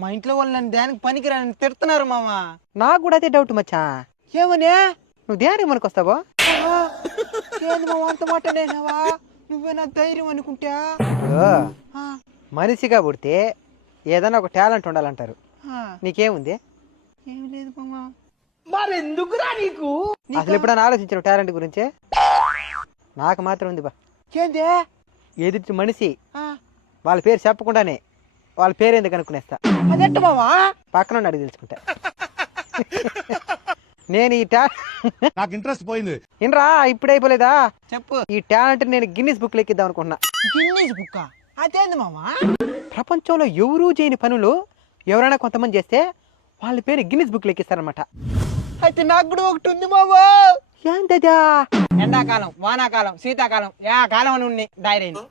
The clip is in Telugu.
మా ఇంట్లో వాళ్ళు నన్ను దేనికి పనికిరాని తిడుతున్నారు మావా. నాకు కూడా అదే డౌట్ మచ్చా. ఏమనే? నువ్వు దేనికి మనకొస్తావో? ఏంది మావా అంత మాట నేనావా? నువ్వే నా ధైర్యం అనుకుంటా. మనిషిగా పుడితే ఏదైనా ఒక టాలెంట్ ఉండాలంటారు. నీకేముంది? ఏమి లేదు మామా. మరెందుకురా నీకు? అసలు ఎప్పుడైనా ఆలోచించారు టాలెంట్ గురించే? నాకు మాత్రం ఉంది బా. ఏంది? ఎదుటి మనిషి వాళ్ళ పేరు చెప్పకుండానే వాళ్ళ పేరు ఎందుకు అనుకునేస్తా. అదెట్ట మావా? పక్కన అడిగి తెలుసుకుంటా. నేను ఈ నాకు ఇంట్రెస్ట్ పోయింది. ఇన్రా ఇప్పుడు అయిపోలేదా? చెప్పు. ఈ టాలెంట్ నేను గిన్నిస్ బుక్ లో ఎక్కిద్దాం అనుకున్నా. గిన్నీస్ బుక్క? అదేంది మావా? ప్రపంచంలో ఎవరూ చేయని పనులు ఎవరైనా కొంతమంది చేస్తే వాళ్ళ పేరు గిన్నిస్ బుక్ లో ఎక్కిస్తారనమాట. అయితే నాకు కూడా ఒకటి ఉంది మావా. ఏంటదా? ఎండాకాలం, వానాకాలం, శీతాకాలం, యా కాలం అని ఉన్నాయి డైరీని.